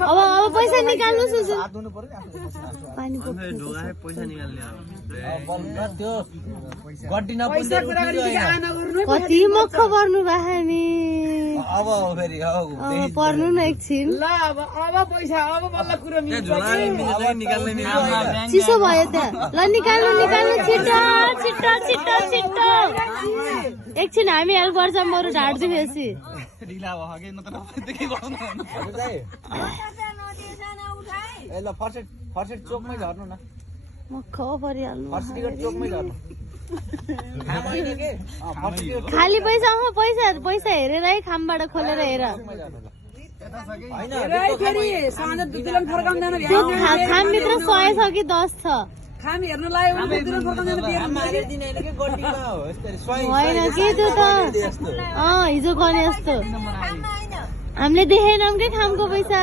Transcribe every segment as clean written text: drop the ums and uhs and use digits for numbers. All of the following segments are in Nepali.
अब पैसा निकाल्नु कति मख पर्नु भयो नि पर्नु न एकछिन चिसो भयो त्यहाँ ल निकाल्नु छिटो छिटो छिटो छिटो एकछिन हामी हेल्प गर्छौँ बरु ढाड्छु बेसी चोकमै झर्नु न मख परिहाल्नु खाली पैसा पैसा हेरेर है खामबाट खोलेर हेर त्यो खामभित्र 100 छ कि 10 छ होइन के त्यो त हिजो गर्ने जस्तो हामीले देखेनौँ के खामको पैसा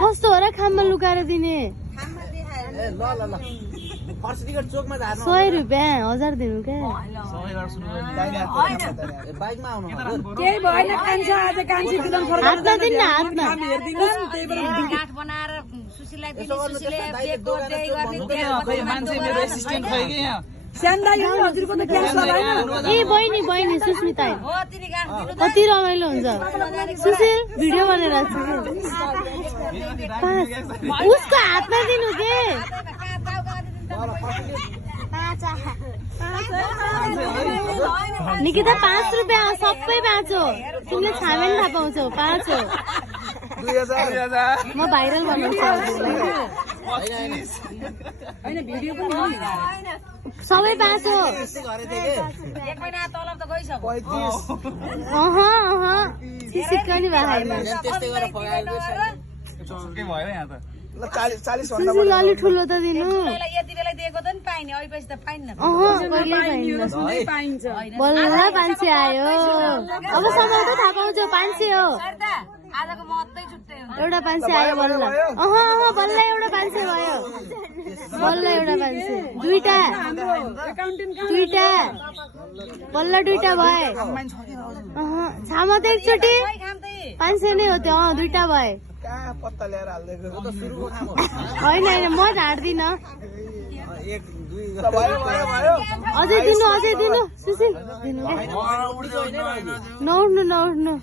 कस्तो हो र खाममा लुकाएर दिने 100 रुपियाँ 1000 दिनु क्या हातमा दिन्न हातमा ए बहिनी सुस्मिता कति रमाइलो हुन्छ सुशील भिडियो बनाएर उसको हातमा दिनु के निकिता 5 रुपियाँ सबै 5 हो तिमीले खाना पनि थाहा पाउँछौ 5 हो म भाइरल बनाउँछु सबै 5 हो सिक्का नि अलि ठुलो त दिनु बल्ल 500 आयो अब समय त थाहा पाउँछ 500 हो एउटा 500 आयो बल्ल बल्ल एउटा 500 भयो बल्ल एउटा 500 दुईटा बल्ल दुईटा भयो छामा त एकचोटि 500 नै हो त्यो दुईटा भयो होइन म झार्दिन अझै दिनु सुशील दिनु नउठ्नु